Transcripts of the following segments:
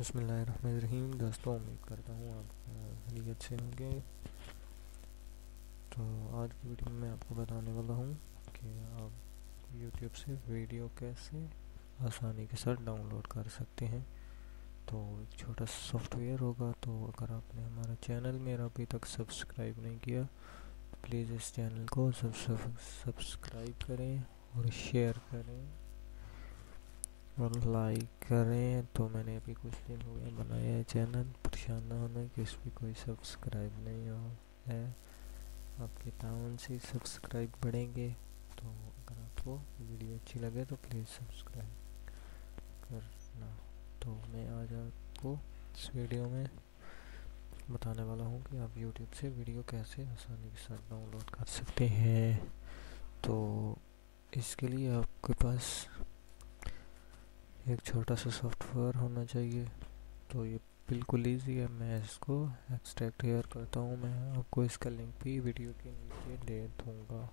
बिस्मिल्लाहिर्रहमानिर्रहीम। दोस्तों, उम्मीद करता हूँ आप खैरियत से होंगे। तो आज की वीडियो में मैं आपको बताने वाला हूँ कि आप YouTube से वीडियो कैसे आसानी के साथ डाउनलोड कर सकते हैं। तो एक छोटा सा सॉफ्टवेयर होगा। तो अगर आपने हमारा चैनल मेरा अभी तक सब्सक्राइब नहीं किया तो प्लीज़ इस चैनल को सब्सक्राइब करें और शेयर करें और लाइक करें। तो मैंने अभी कुछ दिन हो गए बनाया है चैनल। परेशान ना होना कि इस पर कोई सब्सक्राइब नहीं हो है। आपके ताउन से सब्सक्राइब बढ़ेंगे। तो अगर आपको वीडियो अच्छी लगे तो प्लीज़ सब्सक्राइब करना। तो मैं आज आपको इस वीडियो में बताने वाला हूँ कि आप YouTube से वीडियो कैसे आसानी के साथ डाउनलोड कर सकते हैं। तो इसके लिए आपके पास एक छोटा सा सॉफ्टवेयर होना चाहिए। तो ये बिल्कुल ईजी है। मैं इसको एक्सट्रैक्ट हेयर करता हूँ। मैं आपको इसका लिंक भी वीडियो के नीचे दे दूँगा।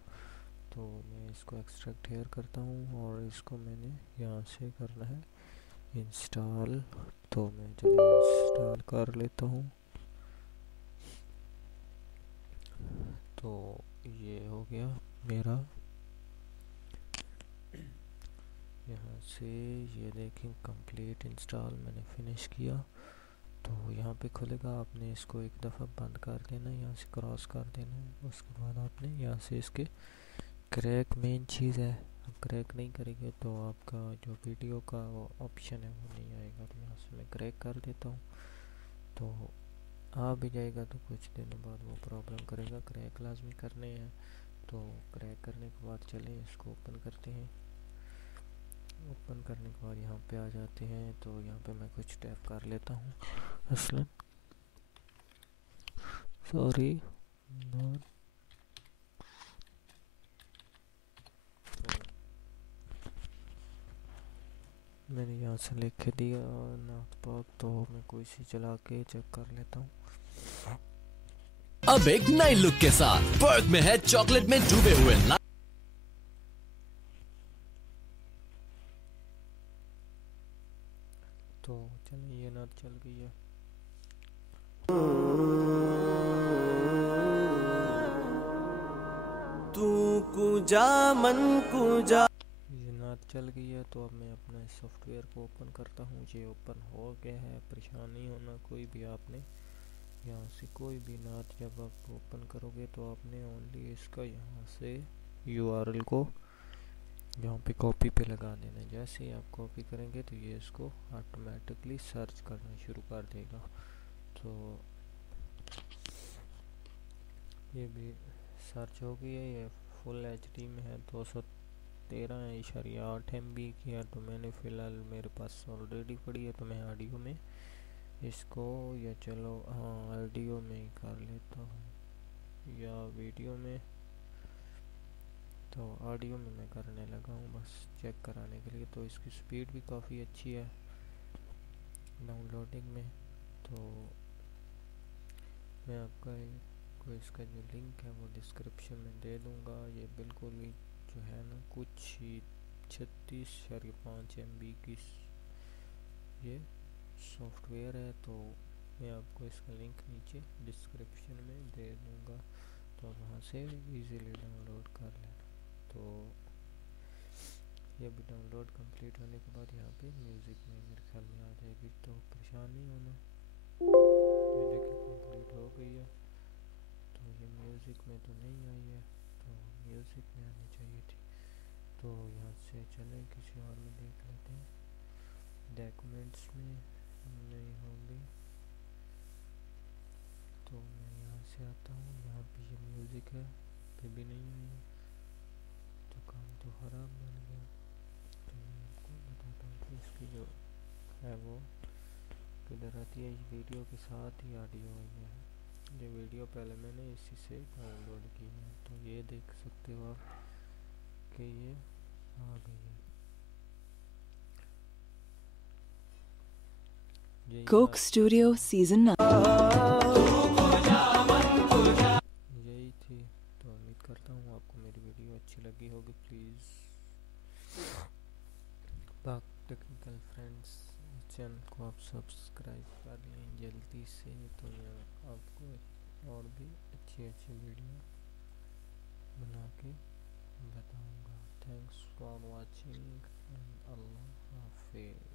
तो मैं इसको एक्सट्रैक्ट हेयर करता हूँ और इसको मैंने यहाँ से करना है इंस्टॉल। तो मैं चलिए इंस्टॉल कर लेता हूँ। तो ये हो गया मेरा। यहाँ से ये देखें कंप्लीट इंस्टॉल मैंने फिनिश किया। तो यहाँ पे खुलेगा। आपने इसको एक दफ़ा बंद कर देना, यहाँ से क्रॉस कर देना। उसके बाद आपने यहाँ से इसके क्रैक मेन चीज़ है। अब क्रैक नहीं करेंगे तो आपका जो वीडियो का वो ऑप्शन है वो नहीं आएगा। तो यहाँ से मैं क्रैक कर देता हूँ। तो आ भी जाएगा। तो कुछ दिनों बाद वो प्रॉब्लम करेगा। क्रैक लाजमी करने हैं। तो क्रैक करने के बाद चलें इसको ओपन करते हैं। ओपन करने के बाद यहाँ पे आ जाते हैं। तो यहाँ पे मैं कुछ टैप कर लेता हूँ। असलन सॉरी नॉट। मैंने यहाँ से लिख के दिया नाथ पाक। तो मैं कोई सी चला के चेक कर लेता हूँ। अब एक नई लुक के साथ पर्क में है चॉकलेट में डूबे हुए तो चलिए ये नाथ चल गई है। तू कुजा मन कुजा। ये नाथ चल गई है। तो अब मैं अपना इस सॉफ्टवेयर को ओपन करता हूँ। ये ओपन हो गया है। परेशान नहीं होना कोई भी। आपने यहाँ से कोई भी नाथ जब आप ओपन करोगे तो आपने ओनली इसका यहाँ से URL को यहाँ पे कॉपी पे लगा देना। जैसे ही आप कॉपी करेंगे तो ये इसको ऑटोमेटिकली सर्च करना शुरू कर देगा। तो ये भी सर्च हो गई है। ये फुल HD में है। 213.8 MB की है। तो मैंने फ़िलहाल मेरे पास ऑलरेडी पड़ी है। तो मैं ऑडियो में इसको या चलो हाँ ऑडियो में ही कर लेता हूँ या वीडियो में। तो ऑडियो में मैं करने लगा हूँ बस चेक कराने के लिए। तो इसकी स्पीड भी काफ़ी अच्छी है डाउनलोडिंग में। तो मैं आपका को इसका जो लिंक है वो डिस्क्रिप्शन में दे दूँगा। ये बिल्कुल ही जो है ना कुछ ही 36.5 MB की ये सॉफ्टवेयर है। तो मैं आपको इसका लिंक नीचे डिस्क्रिप्शन में दे दूँगा। तो वहाँ से इजीली डाउनलोड कर लेना। तो ये भी डाउनलोड कंप्लीट होने के बाद यहाँ पे म्यूज़िक में मेरे ख्याल में आ जाएगी। तो परेशान नहीं होना। ये देखिए कंप्लीट हो गई है। तो ये म्यूज़िक में तो नहीं आई है। तो म्यूज़िक में आनी चाहिए थी। तो यहाँ से चलें किसी और में देख लेते हैं। डॉक्यूमेंट्स में नहीं होगी। तो मैं यहाँ से आता हूँ। यहाँ पे ये म्यूज़िक है फिर भी नहीं आई है। तो काम तो ख़राब बन गया। तो मैं आपको बताता हूँ कि इसकी जो है वो किधर आती है। वीडियो के साथ ही ऑडियो आई है। ये वीडियो पहले मैंने इसी से डाउनलोड की है। तो ये देख सकते हो आप कि ये आ गई है। Coke Studio Season 9. यही थी। तो उम्मीद करता हूँ आपको मेरी वीडियो अच्छी लगी होगी। प्लीज़ टेक्निकल फ्रेंड्स चैनल को आप सब्सक्राइब कर लें जल्दी से, तो मैं आपको और भी अच्छी अच्छी वीडियो बना के बताऊंगा। थैंक्स फॉर वाचिंग एंड अल्लाह हाफिज़।